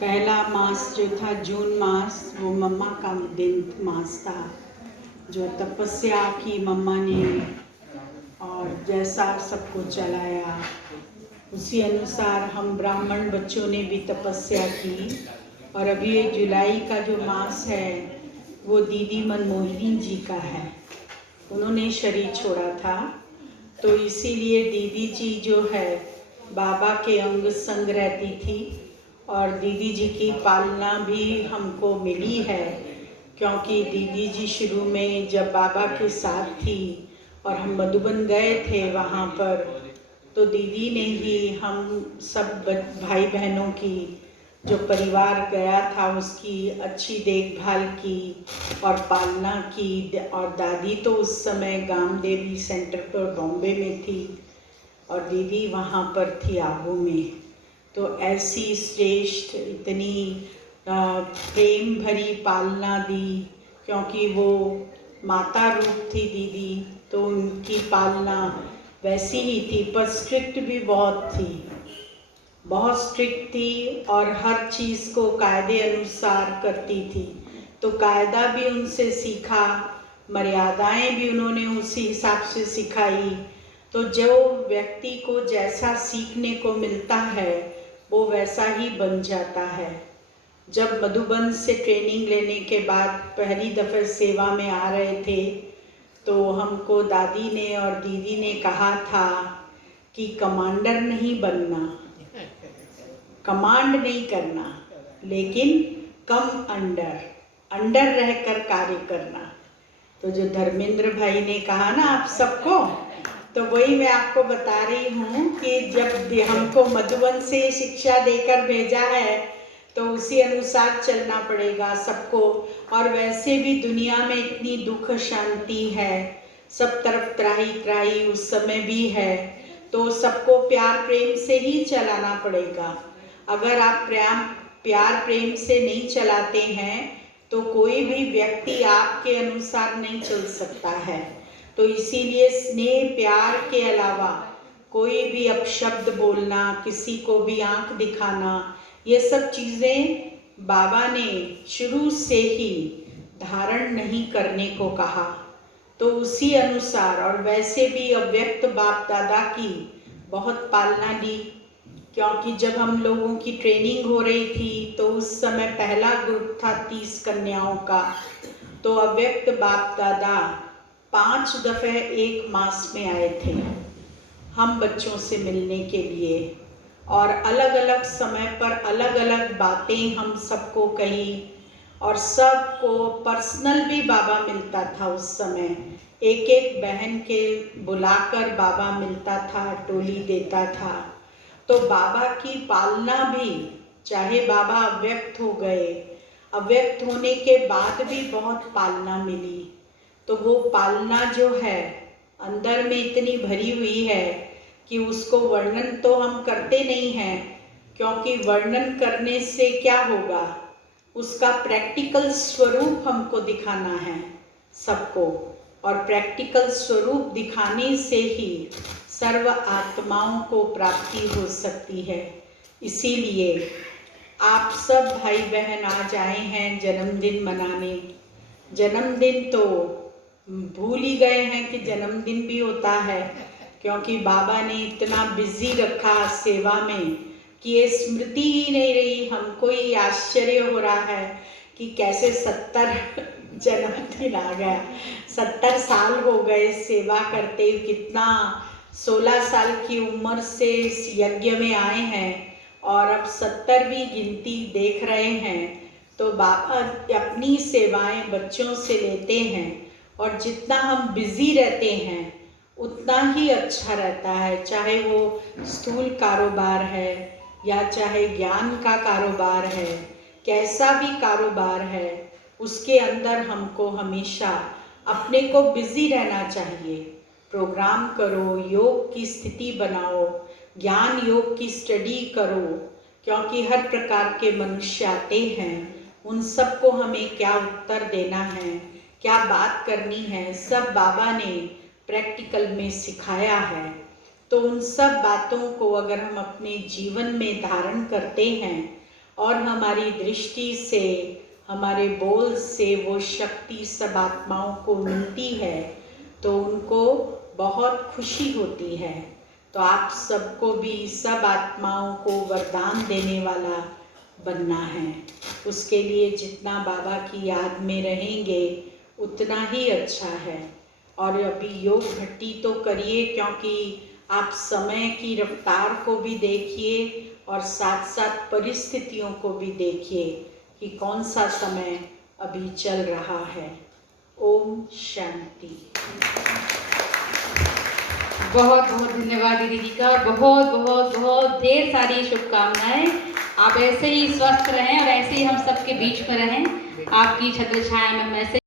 पहला मास जो था जून मास, वो मम्मा का दिन मास था, जो तपस्या की मम्मा ने और जैसा सबको चलाया उसी अनुसार हम ब्राह्मण बच्चों ने भी तपस्या की। और अभी ये जुलाई का जो मास है वो दीदी मनमोहिनी जी का है, उन्होंने शरीर छोड़ा था, तो इसीलिए दीदी जी जो है बाबा के अंग संग रहती थी। और दीदी जी की पालना भी हमको मिली है, क्योंकि दीदी जी शुरू में जब बाबा के साथ थी और हम मधुबन गए थे वहाँ पर, तो दीदी ने ही हम सब भाई बहनों की जो परिवार गया था उसकी अच्छी देखभाल की और पालना की। और दादी तो उस समय गाम देवी सेंटर पर बॉम्बे में थी और दीदी वहाँ पर थी आबू में। तो ऐसी श्रेष्ठ इतनी प्रेम भरी पालना दी, क्योंकि वो माता रूप थी दीदी, तो उनकी पालना वैसी ही थी, पर स्ट्रिक्ट भी बहुत थी, बहुत स्ट्रिक्ट थी और हर चीज़ को कायदे अनुसार करती थी। तो कायदा भी उनसे सीखा, मर्यादाएं भी उन्होंने उसी हिसाब से सिखाई। तो जो व्यक्ति को जैसा सीखने को मिलता है वो वैसा ही बन जाता है। जब मधुबन से ट्रेनिंग लेने के बाद पहली दफ़े सेवा में आ रहे थे, तो हमको दादी ने और दीदी ने कहा था कि कमांडर नहीं बनना, कमांड नहीं करना, लेकिन कम अंडर रहकर कार्य करना। तो जो धर्मेंद्र भाई ने कहा ना आप सबको, तो वही मैं आपको बता रही हूँ कि जब हमको मधुबन से शिक्षा देकर भेजा है तो उसी अनुसार चलना पड़ेगा सबको। और वैसे भी दुनिया में इतनी दुख शांति है, सब तरफ त्राही त्राही उस समय भी है, तो सबको प्यार प्रेम से ही चलाना पड़ेगा। अगर आप प्यार प्रेम से नहीं चलाते हैं तो कोई भी व्यक्ति आपके अनुसार नहीं चल सकता है। तो इसीलिए स्नेह प्यार के अलावा कोई भी अपशब्द बोलना, किसी को भी आंख दिखाना, ये सब चीज़ें बाबा ने शुरू से ही धारण नहीं करने को कहा। तो उसी अनुसार और वैसे भी अव्यक्त बाप दादा की बहुत पालना दी, क्योंकि जब हम लोगों की ट्रेनिंग हो रही थी तो उस समय पहला ग्रुप था 30 कन्याओं का। तो अव्यक्त बाप दादा 5 दफ़े एक मास में आए थे हम बच्चों से मिलने के लिए, और अलग अलग समय पर अलग अलग बातें हम सबको कही, और सबको पर्सनल भी बाबा मिलता था उस समय। एक एक बहन के बुलाकर बाबा मिलता था, टोली देता था। तो बाबा की पालना भी, चाहे बाबा अव्यक्त हो गए, अव्यक्त होने के बाद भी बहुत पालना मिली। तो वो पालना जो है अंदर में इतनी भरी हुई है कि उसको वर्णन तो हम करते नहीं हैं, क्योंकि वर्णन करने से क्या होगा, उसका प्रैक्टिकल स्वरूप हमको दिखाना है सबको, और प्रैक्टिकल स्वरूप दिखाने से ही सर्व आत्माओं को प्राप्ति हो सकती है। इसीलिए आप सब भाई बहन आज आए हैं जन्मदिन मनाने। जन्मदिन तो भूल ही गए हैं कि जन्मदिन भी होता है, क्योंकि बाबा ने इतना बिजी रखा सेवा में कि ये स्मृति ही नहीं रही। हमको ही आश्चर्य हो रहा है कि कैसे 70 जन्मदिन आ गया, 70 साल हो गए सेवा करते, कितना 16 साल की उम्र से इस यज्ञ में आए हैं और अब 70वीं गिनती देख रहे हैं। तो बाबा अपनी सेवाएं बच्चों से लेते हैं, और जितना हम बिजी रहते हैं उतना ही अच्छा रहता है, चाहे वो स्थूल कारोबार है या चाहे ज्ञान का कारोबार है, कैसा भी कारोबार है, उसके अंदर हमको हमेशा अपने को बिजी रहना चाहिए। प्रोग्राम करो, योग की स्थिति बनाओ, ज्ञान योग की स्टडी करो, क्योंकि हर प्रकार के मनुष्य आते हैं, उन सबको हमें क्या उत्तर देना है, क्या बात करनी है, सब बाबा ने प्रैक्टिकल में सिखाया है। तो उन सब बातों को अगर हम अपने जीवन में धारण करते हैं और हमारी दृष्टि से, हमारे बोल से वो शक्ति सब आत्माओं को मिलती है तो उनको बहुत खुशी होती है। तो आप सबको भी सब आत्माओं को वरदान देने वाला बनना है। उसके लिए जितना बाबा की याद में रहेंगे उतना ही अच्छा है। और अभी योग भट्टी तो करिए, क्योंकि आप समय की रफ्तार को भी देखिए और साथ साथ परिस्थितियों को भी देखिए कि कौन सा समय अभी चल रहा है। ओम शांति। बहुत बहुत धन्यवाद दीदी जी का। बहुत बहुत बहुत ढेर सारी शुभकामनाएं। आप ऐसे ही स्वस्थ रहें और ऐसे ही हम सबके बीच में रहें। आपकी छत्र छाया में मैं